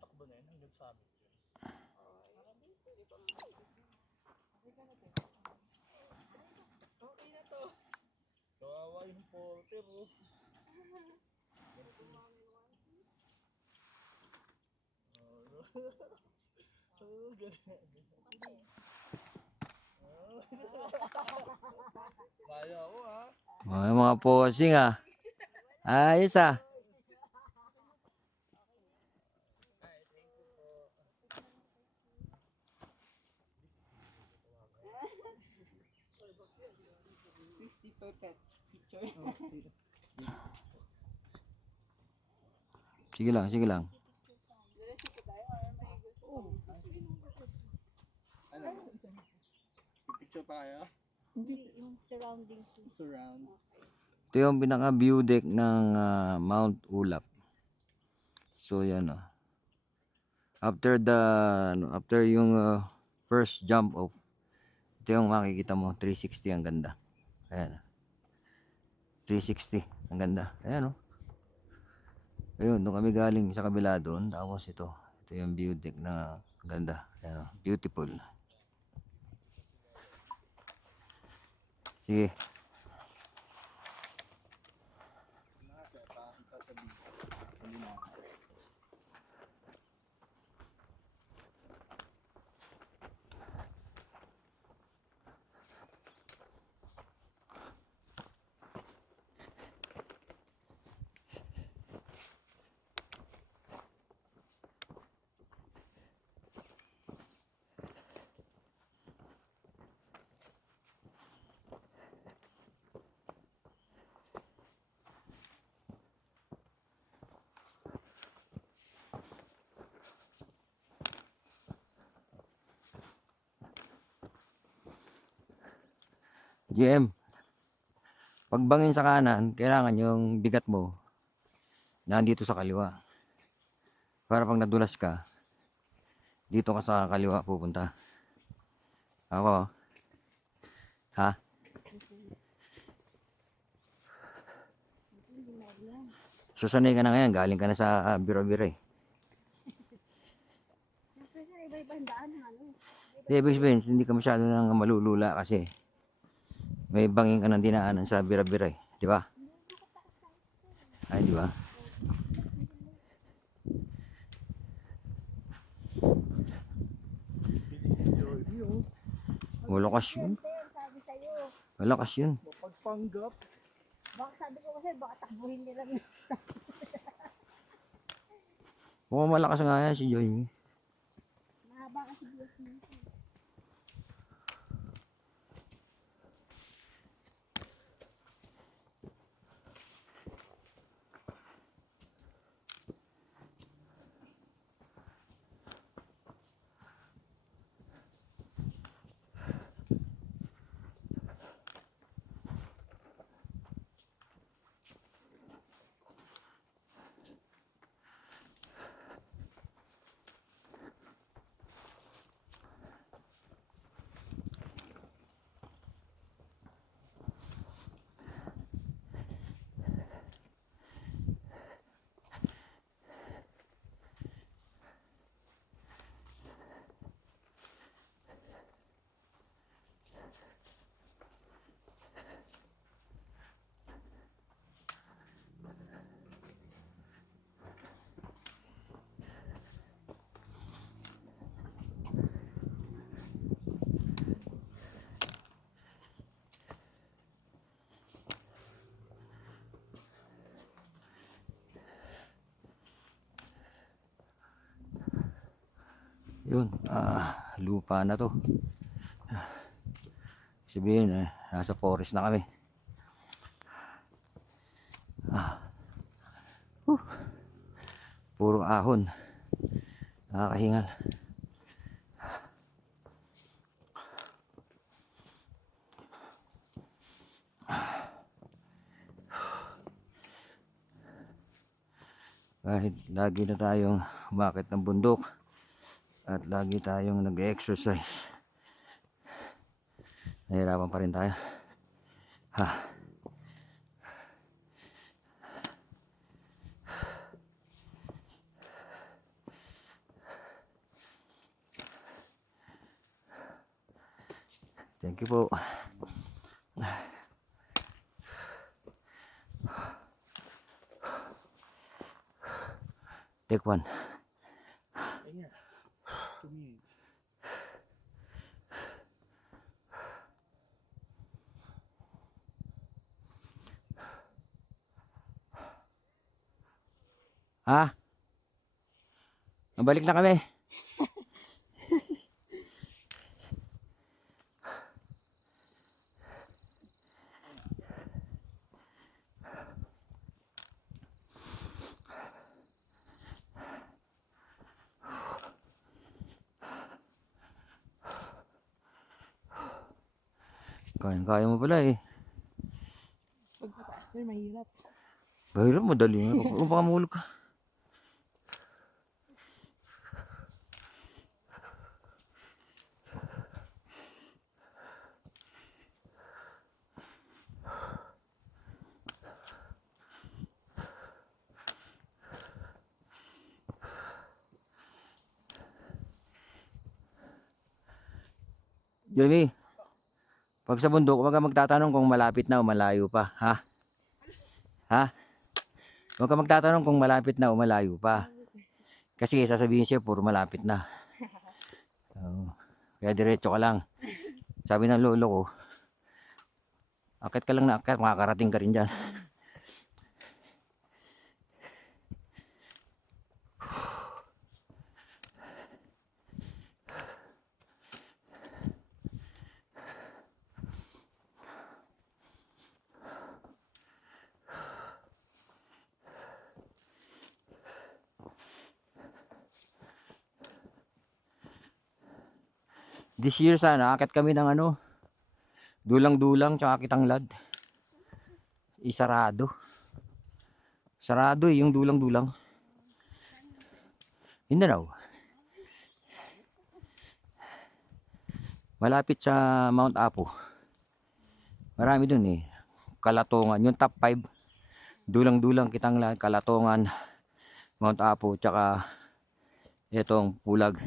takbo na yun hanggang sa amin yun. Okay na to. Kawawa yung porter oh. Oh, ganyan. Kaya ko ha. Mga posing ah. Ayos ah. Picture. Sige lang, sige lang. Ano? Picture pa kayo? Hindi, yung surroundings. Surround. Ito yung pinaka view deck ng Mount Ulap. So yan oh. After yung first jump off, ito yung makikita mo 360 ang ganda. Ayan. 360 ang ganda. Ayan oh. Ayun, doon kami galing sa kabila doon. Tapos ito yung view deck na ganda. Ayan oh. Beautiful. Sige. GM, pagbangin sa kanan, kailangan yung bigat mo nandito sa kaliwa. Para pag nadulas ka, dito ka sa kaliwa pupunta. Ako, ha? So sanay ka na ngayon, galing ka na sa biro-biro eh. Iba-ibang daan, ano? Ibig sabihin, hindi ka masyado nang malulula kasi may bangin ka ng dinaanan sa bira-bira eh. Di ba? Ay, di ba? Malakas yun. Sabi sa'yo, Malakas yun. Mapagpanggap. baka sabi ko kasi, baka takbuhin nila. Mukhang malakas nga yan si Joy. Mahaba kasi buwas mo. Yun, lupa na to. Sabihin nasa forest na kami. Puro ahon. Nakakahingal. Kahit lagi na tayong umakit ng bundok at lagi tayong nag-exercise, nahirapan pa rin tayo. Thank you po. Take one. Ayan. 2 minutes. Ha? Mabalik na kami. Kaya mo pala eh. Pag mataas sir, mahirap. Bahirap, madali nga. Kung baka mahulog ka. Jamie, pag sa bundok, huwag ka magtatanong kung malapit na o malayo pa, ha? Ha? Huwag ka magtatanong kung malapit na o malayo pa. Kasi sasabihin siya, puro malapit na. Oo. Kaya diretso ka lang. Sabi ng lolo ko, akit ka lang na akit, makakarating ka rin dyan. This year sana, akit kami ng ano, dulang-dulang tsaka Kitanglad. Isarado. Sarado eh, yung dulang-dulang. Mindanao. Malapit sa Mount Apo. Marami dun eh. Kalatongan, yung top 5. Dulang-dulang Kitanglad, Kalatongan, Mount Apo, tsaka itong Pulag.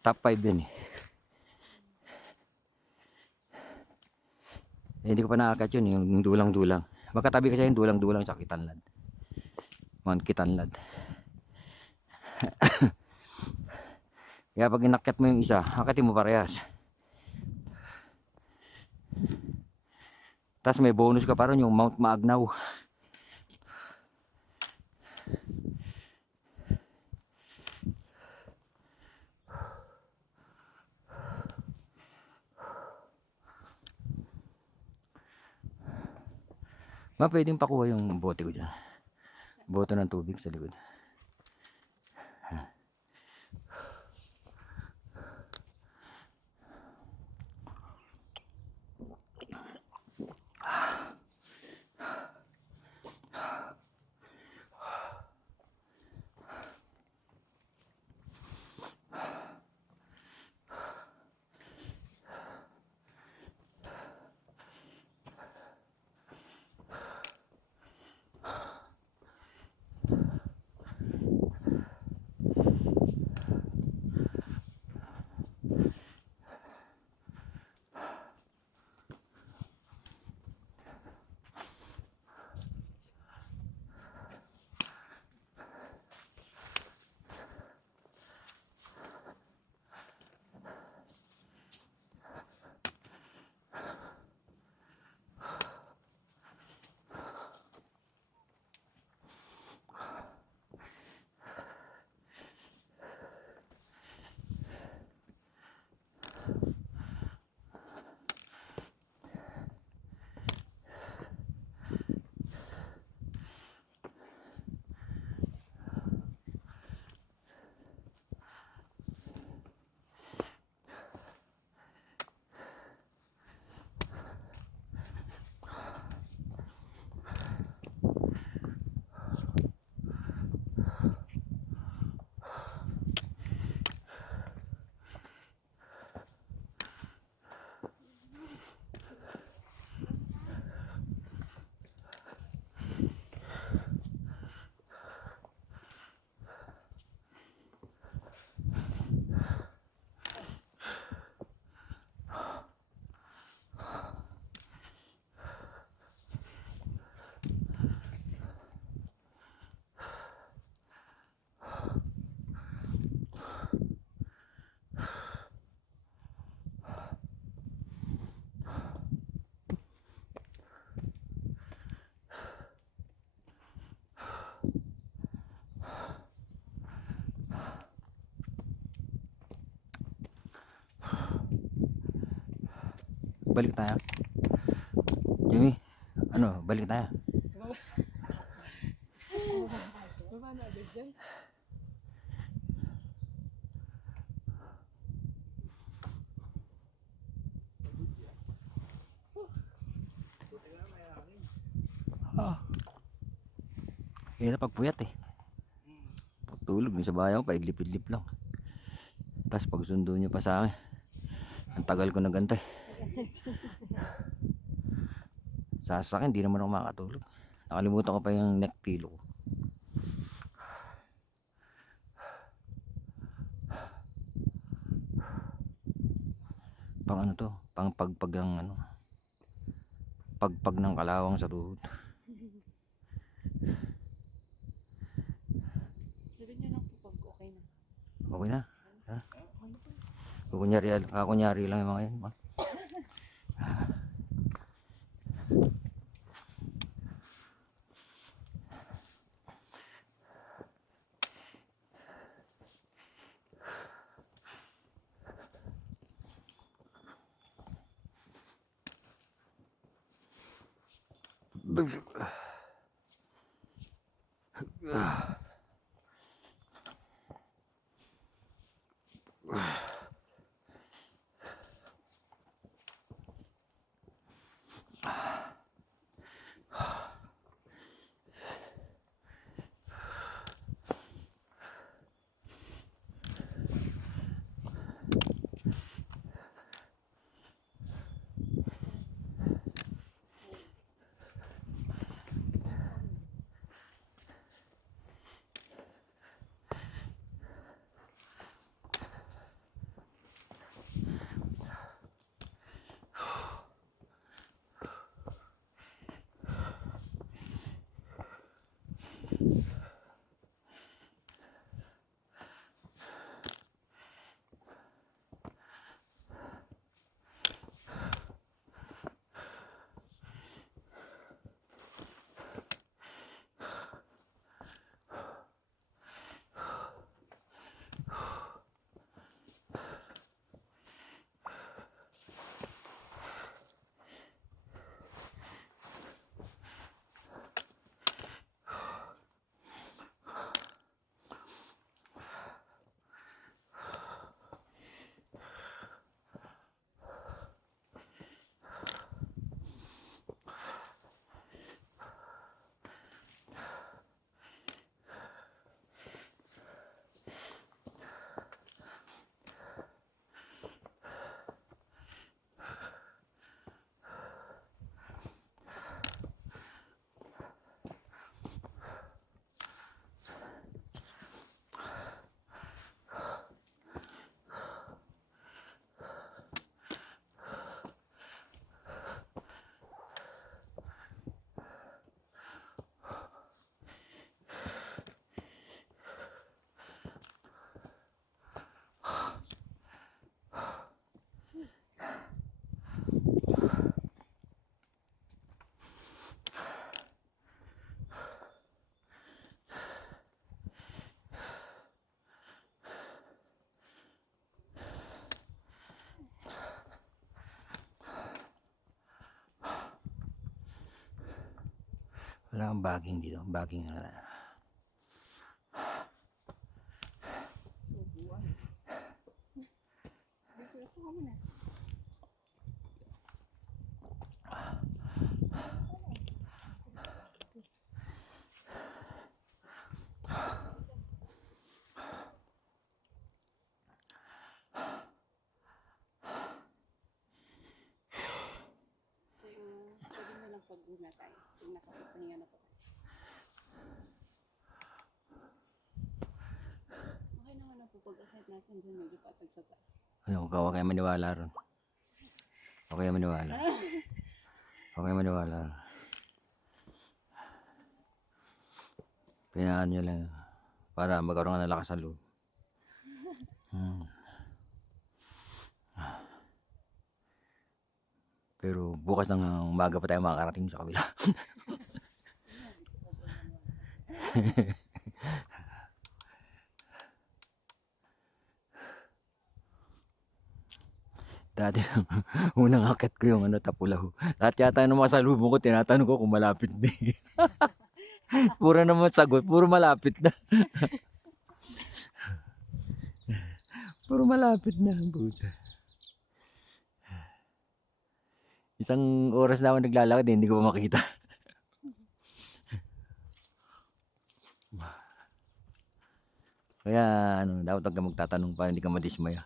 Top 5 yun eh. Hindi ko pa nakakat yun, yung dulang-dulang. Magkatabi kasi yung dulang-dulang sa Kitanlad. Mount Kitanlad. Kaya pag inakyat mo yung isa, akatin mo parehas. Tapos may bonus ka pa rin yung Mount Maagnaw. Pwedeng pakuha yung bote ko dyan. Bote ng tubig sa likod. Balik tayo. Jimmy, ano, balik tayo. Baba na agad dyan. Hirap pagpuyat eh. Tulog sa bayaw, paidlip-idlip lang. Tapos pag sundo nyo pa sa akin, ang tagal ko nagantay. Sa akin, di naman ako makatulog. Nakalimutan ko pa yung neck pillow ko. Pang ano to? Pang pagpag ng ano? Pagpag ng kalawang sa tuhod. Sabi niyo lang po pag okay na. Okay na? Ha? Kukunyari lang yung mga yan. Ma. Wala kang bagging dito. Bagging na lang. Gusto ko muna. So, sabi niyo lang pag na tayo. Pag nakapagpahinga na po. Okay naman na po pag ahead natin dyan medyo patag sa taas. Ano, huwag kayo maniwala ron. Huwag kayo maniwala. Huwag kayo maniwala. Pinaan nyo lang para magkaroon ka ng lakas ng loob. Pero bukas ng umaga pa tayo makakarating sa kabila. Dati unang akit ko yung Tapulaw. Lahat yata ng mga salubong ko, tinatanong ko kung malapit na eh. Puro naman sagot, puro malapit na. Puro malapit na. Buta. Isang oras na ako naglalakad, hindi ko pa makita. Kaya dapat huwag ka magtatanong pa, hindi ka madismaya.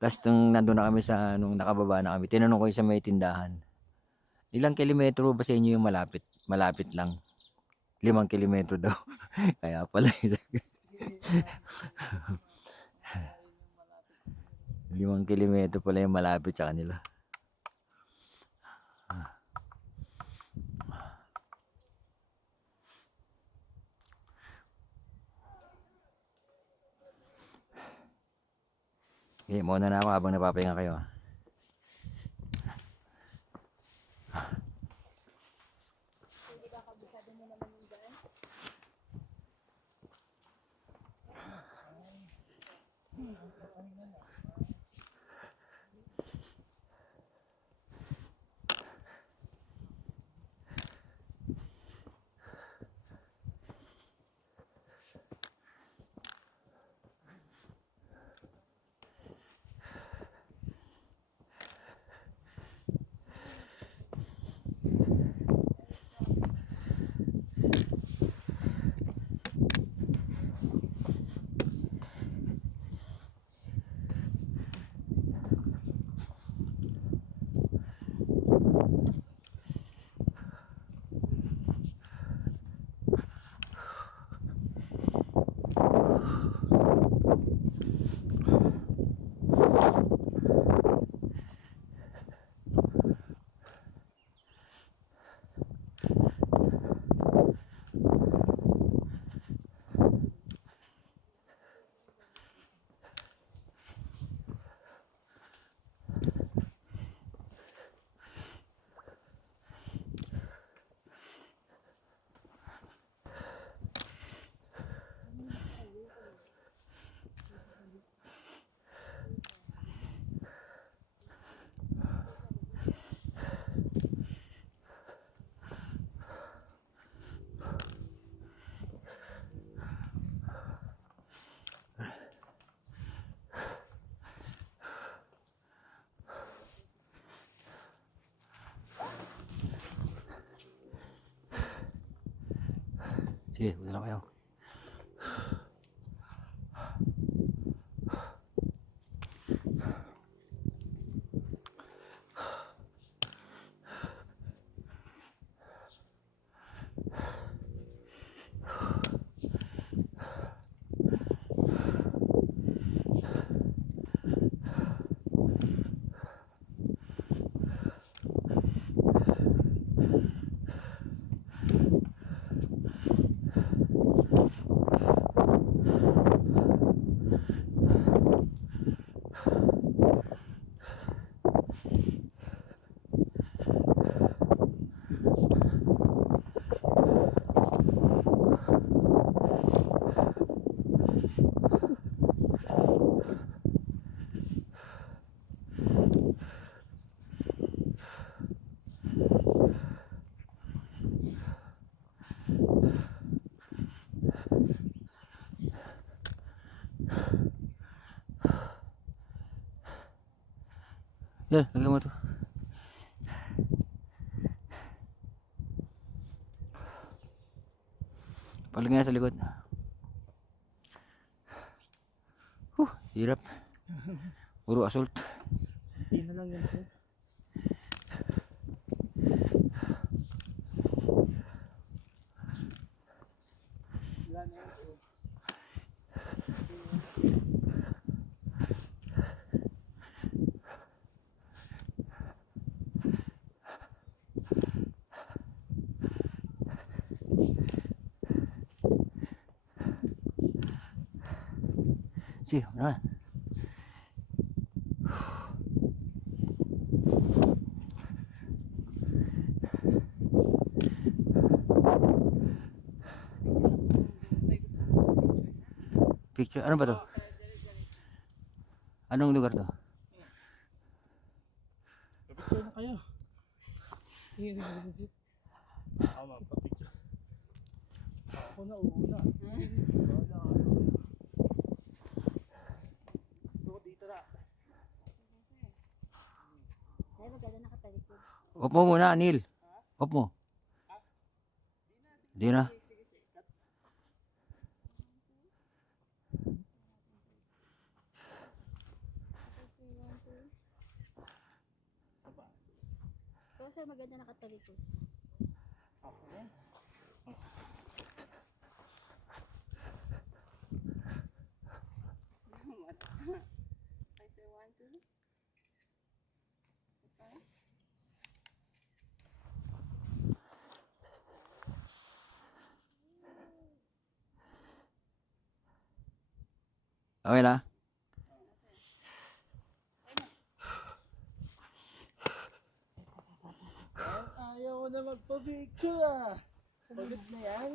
Tapos nung nandun na kami nung nakababa na kami, tinanong ko yung sa may tindahan. Ilang kilometro ba sa inyo yung malapit? Malapit lang. 5 kilometro daw. Kaya pala. 5 kilometro pala yung malapit sa kanila. Okay, muna na ako habang napapahinga kayo. Sige, huwag na kayo. Yan, lagyan mo to. Palagyan sa likod. Hirap. Puro assault. Hindi na lang yan, sir. Wala na yan, sir. Sige, ano? Picture, ano ba to? Anong lugar to? Picture na kayo. Hihihihihi. Ako magpa-picture. Ako na una. Wala kayo. Ito, dito na. Ay, maganda nakatalikod. Off mo muna, Neil. Off mo. Di na. Pero sir, maganda nakatalikod. Ako na. Okay, sir, 1, 2. Okay. Okay na? Ayaw mo na magpa-picture ah. Pagod na yan.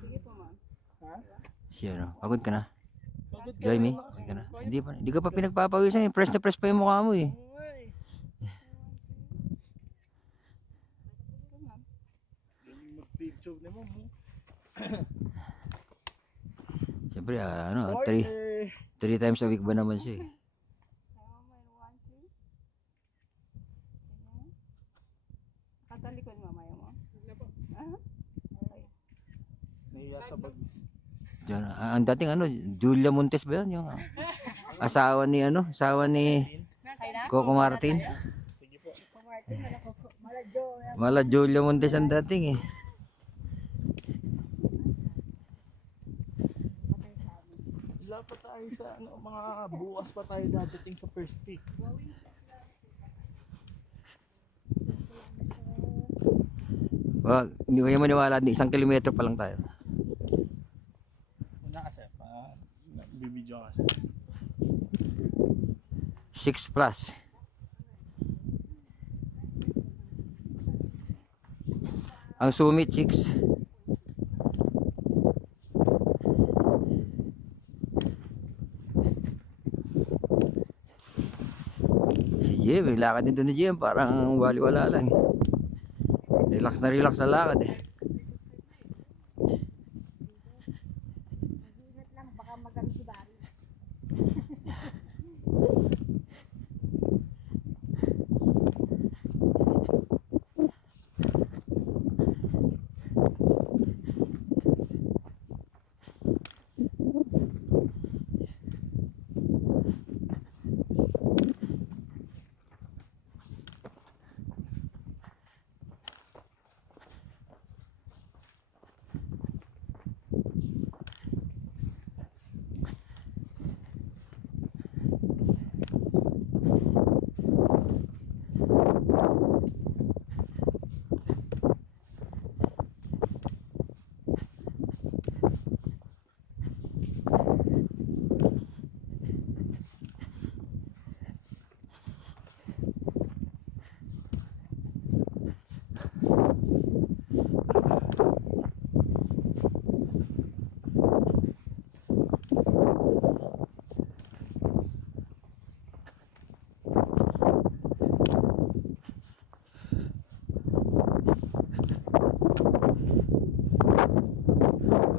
Sige po, ma'am. Ha? Si ano, pagod ka na? Pagod ka Jamie, na. pagod ka na? Hindi ka pa pinagpapawisan. Press na press pa yung mukha mo eh. Oo nga eh. Ito, ma'am. Galing mag-picture na mo. Siyempre, ano, three times a week ba naman siya eh. Kaya mo, 1, 2. Ganyan. Nakatalikod, ma'am. Ayaw mo? Sige po. Okay. Nahiya sa pag... Diyan, ang dating ano, Julia Montes ba yun? Yung asawa ni Coco Martin. Sige po. Mala Julia Montes ang dating eh. Wala pa tayo sa ano, mga bukas pa tayo dadating sa first peak. Wag, hindi kayo maniwala, 1 kilometro pa lang tayo. Una kasi, bibidyo kasi. 6 plus. Ang summit 6. Si Jem, may lakad nito ni Jem, parang wali-wala lang eh. Relax na lakad eh. Ingat lang, baka magamit si Barry.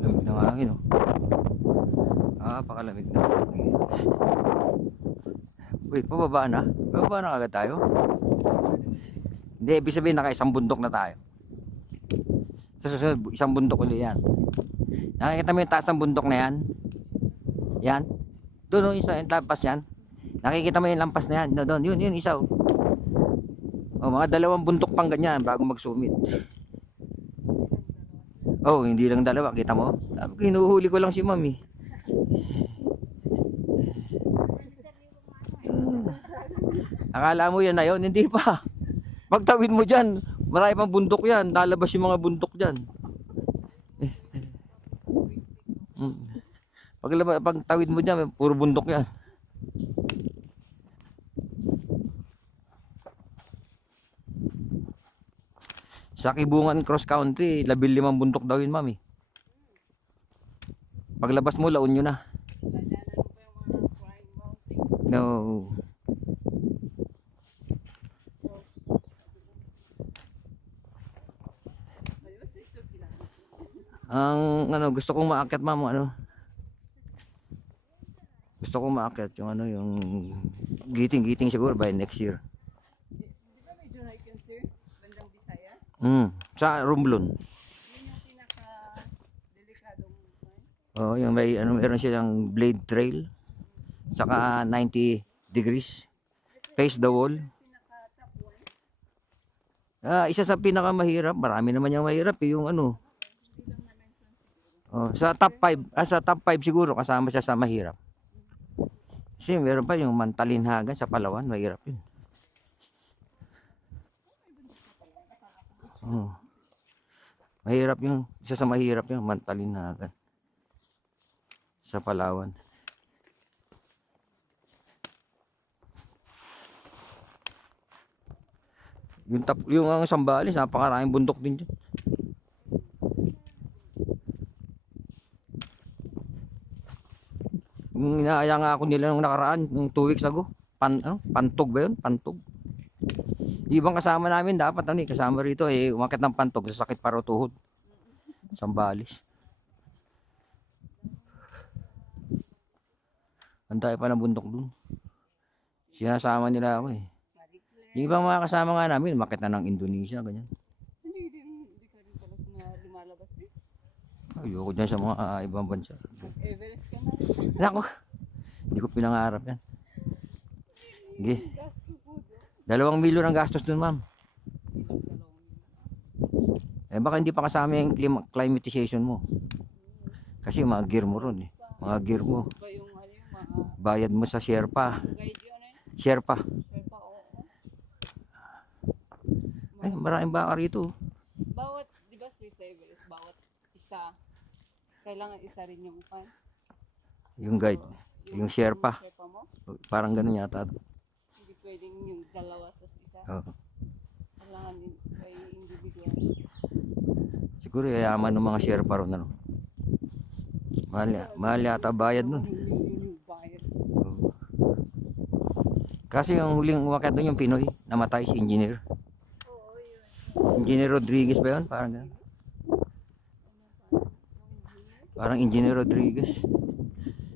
Lamig ng hangin oh. Pakalamig ng hangin. Uy, pababa na? Pababa na agad tayo? Hindi, ibig sabihin naka-isang bundok na tayo. Sa susunod, isang bundok ulit yan. Nakikita mo yung taas ng bundok na yan? Yan. Doon yung lampas yan. Nakikita mo yung lampas na yan. Doon, yun, isa oh. Oh, mga 2 bundok pang ganyan bago mag-summit. Oh, hindi lang 2, kita mo? Hinuhuli ko lang si Mami. Akala mo yan na yun? Hindi pa. Pagtawid mo dyan, marami pang bundok yan. Lalabas yung mga bundok dyan. Pagtawid mo dyan, puro bundok yan. Sa Kibungan cross country, 15 bundok daw yun, Mami. Paglabas mo, laon nyo na. Lalanan mo pa yung mga flying mountain. No. So, Ang ano, gusto kong maakyat ma'am, ano. Gusto kong maakyat yung ano, yung giting-giting siguro by next year. Di ba medyo hike yun, sir? Bandang Visayas? Sa Romblon. Yun yung pinaka-delikadong point. Oh, yung may ano, meron silang blade trail. Saka 90 degrees. Face the wall. Pinaka-top one. Isa sa pinakamahirap, marami naman yung mahirap, yung ano. Oh, sa top 5, sa top 5 siguro kasama siya sa mahirap. Kasi meron pa yung Mantalinhagan sa Palawan, mahirap yun. Oh. Mahirap yung, isa sa mahirap yung Mantalinhagan sa Palawan. Yung ang Sambales, napakaraming bundok din dyan. Yung inaaya nga ako nila nung nakaraan, nung 2 weeks ago. Pantog ba yun? Pantog. Ibang kasama namin dapat kasama rito umakit ng Pantog, sasakit para tuhod. Sambales. Ang dami pa ng bundok dun. Sinasama nila ako eh. Yung ibang mga kasama nga namin, umakit na ng Indonesia, ganyan. Hindi ka rin pala na lumalabas eh. Ayoko dyan sa mga ibang bansa. Everest ka na rin. Nako, hindi ko pinangarap yan. Sige. Gasto po doon. 2 milyon ang gastos dun, ma'am. Baka hindi pa kasama yung climatization mo. Kasi mga gear mo ron eh. Mga gear mo. Pa yung ano yung mga Bayad mo sa Sherpa. guide yun eh. Sherpa. Sherpa, oo. Maraming baka rito. Bawat, di ba sir, sa Everest, bawat isa, kailangan isa rin yung pan. Yung guide. Yung Sherpa. Sherpa mo, Parang ganun yata. hindi pwedeng yung dalawa sa isa. Oo. Kailangan din kay individual. Siguro yayaman ng mga Sherpa ron. Ano? Mahal yata bayad nun. Yung bayad. Oo. Kasi yung huling umakyat doon yung Pinoy, namatay si engineer. Oo, yun. Engineer Rodriguez ba yun? Parang ganun. Parang Engineer Rodriguez.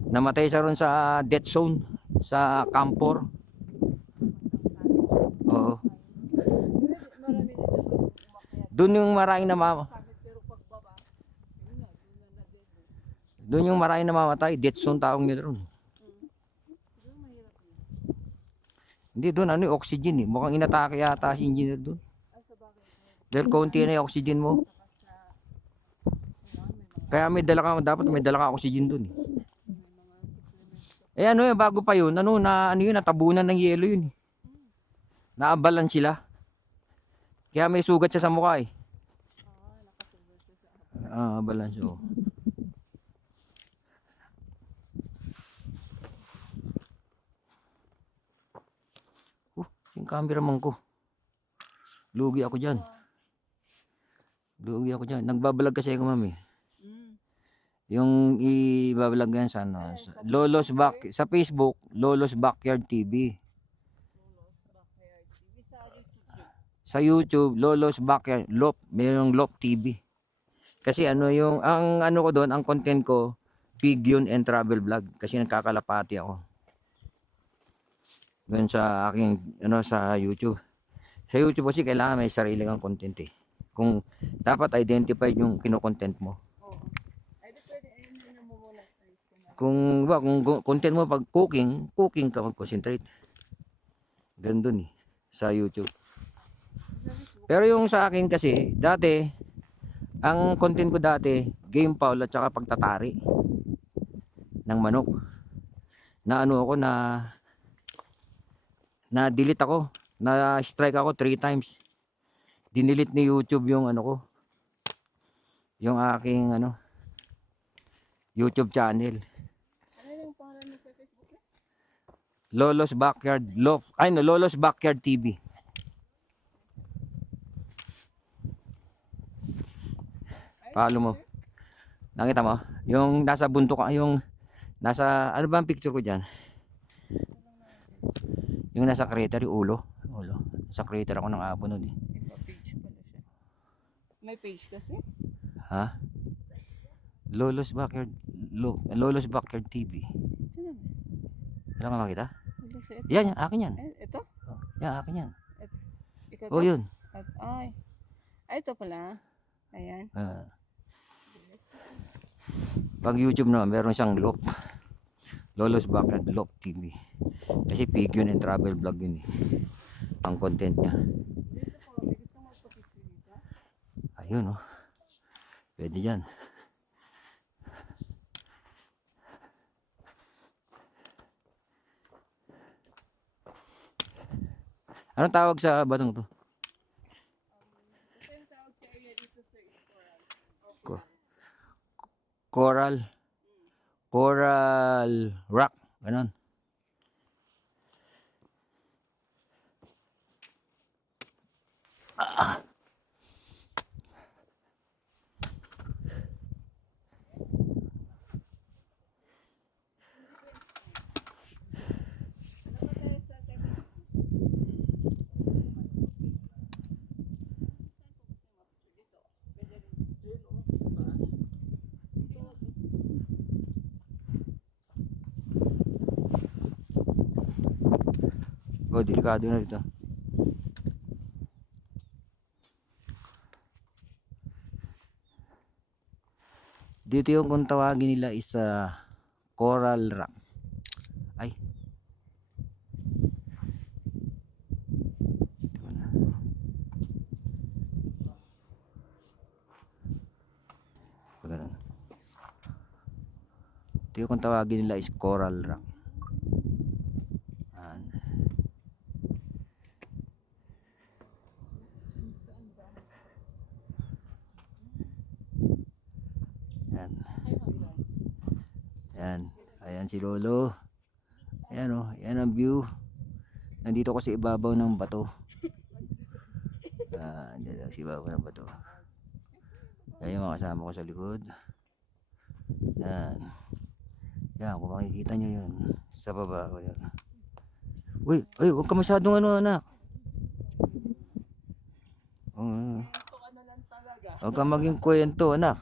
Namatay siya ron sa death zone sa Campor. Oo. Marami din naman umakyat. Doon yung maraming Sabi pero pagbaba, yun na din. doon yung maraming namamatay, death zone tawag nila ron. Siguro mahirap yun. Hindi doon ano yung oxygen eh. Mukhang inatake yata si engineer doon. Ay, sa bagay. Dahil konti na yung oxygen mo. Kailangan may mga Kaya dapat may dala ka oxygen doon eh. Ano bago pa yun, natabunan ng yelo yun eh. Naabalan sila. Kaya may sugat siya sa mukha eh. nakasubo siya sa Abalan siya. Yung cameraman ko. Lugi ako dyan. Nagbabalag kasi ako, mami. Yung ibabalag yan sa sa Facebook, Lolo's Backyard TV. backyard TV sa YouTube. Sa YouTube, Lolo's Backyard, mayroong Lop TV. Kasi ang ko doon, ang content ko, pig yun and travel vlog. Kasi nagkakalapati ako. Doon sa aking, sa YouTube. Sa YouTube kasi kailangan may sarili kang content eh. Kung dapat identified yung kino-content mo. Ay, di pwede, ayun yung namumonetize ko na. Kung content mo pag cooking ka mag-concentrate. Gandun eh, sa YouTube. Pero yung sa akin kasi, dati, ang content ko dati, game foul at saka pagtatari ng manok. Na-delete ako. Na-strike ako 3 times. Dinilit ni YouTube yung yung aking YouTube channel. Ano yung pangalan mo sa Facebook na? Lolo's Backyard TV. Follow mo. Nakita mo? Yung nasa bundok, yung nasa, ano ba ang picture ko dyan? Yung nasa crater, yung ulo. Sa crater ako ng abo nun eh. Iba page pala siya. May page kasi? Ha? Lolo's Backyard TV. Ito naman. Wala ka makita? Wala sa ito. Yan, akin yan. Ito? Oh, yan, akin yan. Ikaw Oh, to? yun. Ito pala. Ayan. Pag YouTube naman, meron siyang Lolo's Backyard Loop TV. Kasi pig yun and travel vlog yun eh. Ang content niya. Dito po, may gusto mo magpapicture dito? Ayun oh. Pwede yan. Anong tawag sa batong to? Kasi yung tawag sa area dito sir is coral. Coral. Coral rock. Ganon. Ano ba tayo sa 7? Dito. Pwede rin. Ayun oh, sa taas. Oh, delikado na dito. Dito yung kung tawagin nila is coral rock. Ay. Ito na. Ganun. Ito yung kung tawagin nila is coral rock. Yan. Yan. Yan. Ayan si Lolo. Ayan oh, yan ang view. Nandito ko sa ibabaw ng bato. Dito sa ibabaw ng bato. Yan yung mga kasama ko sa likod. Yan. Yan, kung makikita nyo yun. Sa baba. O yan. Uy, ay, huwag ka masyadong anak. Ito ka na lang talaga. Huwag ka maging kwento, anak.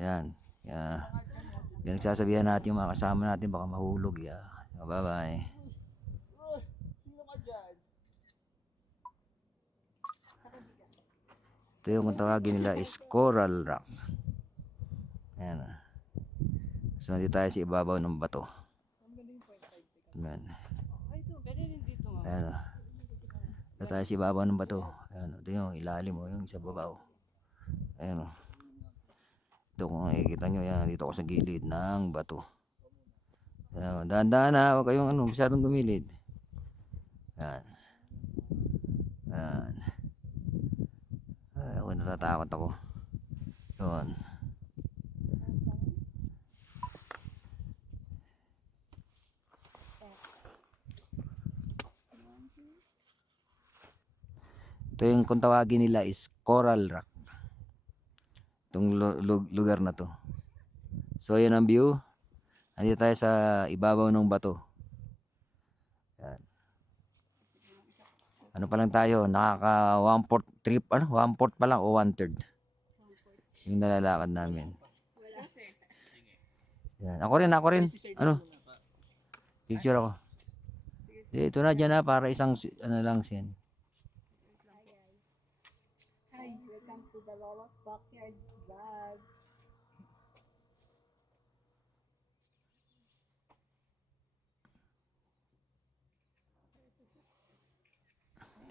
Yan. Yan. Yan nagsasabihan natin yung mga kasama natin. Baka mahulog. Yan. Bye-bye. Sino ka dyan? Ito yung kung tawagin nila is coral rock. Ayan. So, nandito tayo sa ibabaw ng bato. Ayan. Ay, ito. Pwede rin dito nga. Ayan. Nandito tayo sa ibabaw ng bato. Ayan. Ito yung ilalim mo. Yung sa babaw. Ayan. Ito kung nakikita nyo. Ayan. Dito ako sa gilid ng bato. Ayan. Dahan-dahan na. Huwag kayong masyadong gumilid. Ayan. Ayan. Ako natatakot ako. Yun. Ito yung kung tawagin nila is coral rock. Itong lugar na to. So yan ang view. Andito tayo sa ibabaw ng bato. Yan. Ano pa lang tayo? Nakaka 1/4 trip. Ano? 1/4 pa lang o 1/3. Yung nalalakad namin. Yan. Ako rin. Ano? Picture ako. Dito na dyan na para isang ano lang sin. Hi, welcome to the Lolo's Backyard Vlog.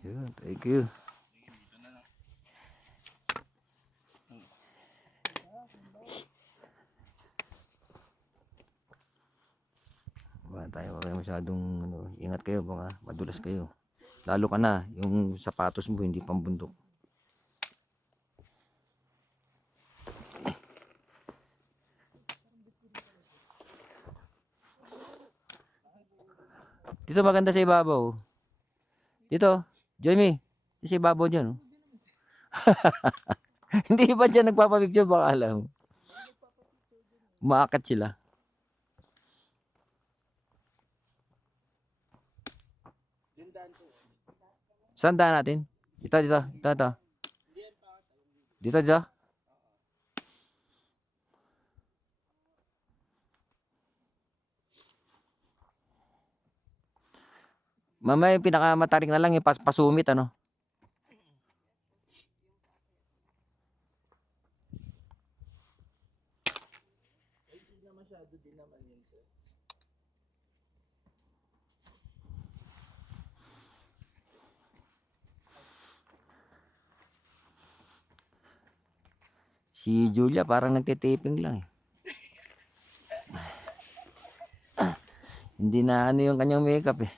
Yun, thank you. Tayo, wag kayo masyadong ingat kayo, baka madulas kayo. Lalo ka na, yung sapatos mo hindi pambundok. Dito maganda sa ibabaw. Dito, Jamie, sa ibabaw dyan. Oh. Hindi ba dyan nagpapapicture, baka alam. Umaakat sila. Saan daan natin? Dito. Dito. Mamaya yung pinakamatarik na lang yung pasumit, ano? Ay, hindi na masyado din naman yun, sir. Si Julia parang nagtitaping lang eh. Hindi na ano yung kanyang makeup eh.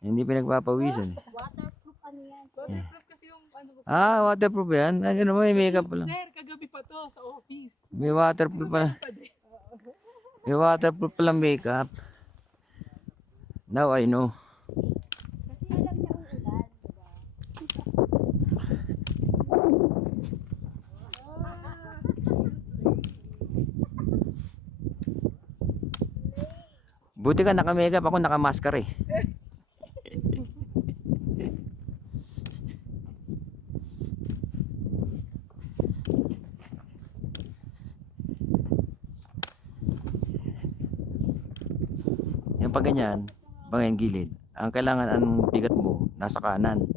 Hindi pinagpapawisan eh. Waterproof ano yan? Waterproof kasi yung ano ko. Ah, waterproof yan? Ay, ano mo, may makeup pa lang. Sir, kagabi pa to sa office. May waterproof pa. May waterproof pa lang makeup. Now I know. Kasi alam niya uulan, diba? Buti ka naka-makeup, ako naka-maskara eh. Yung pag ganyan, pag yung gilid, ang kailangan ang bigat mo nasa kanan.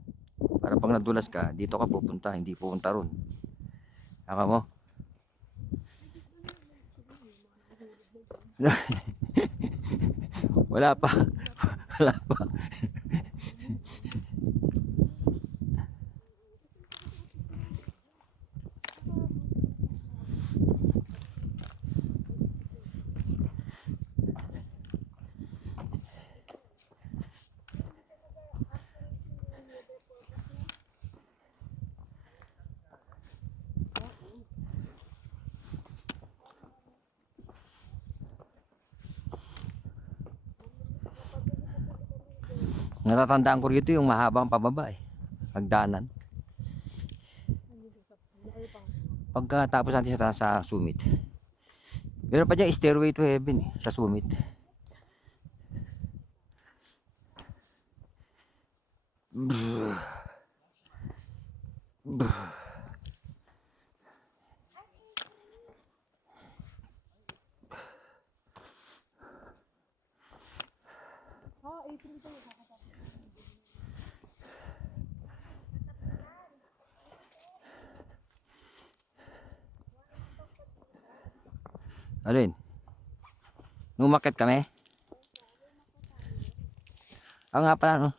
Para pag nadulas ka, dito ka pupunta, hindi pupunta ron. Aka mo? Wala pa. Wala pa. Natatandaan ko rito yung mahabang pababa eh. Hagdanan. Pagkatapos natin sa summit. Meron pa dyan stairway to heaven eh, sa summit. Brrr. Brrr. Alin? Nung umakyat kami? Nga pala, no?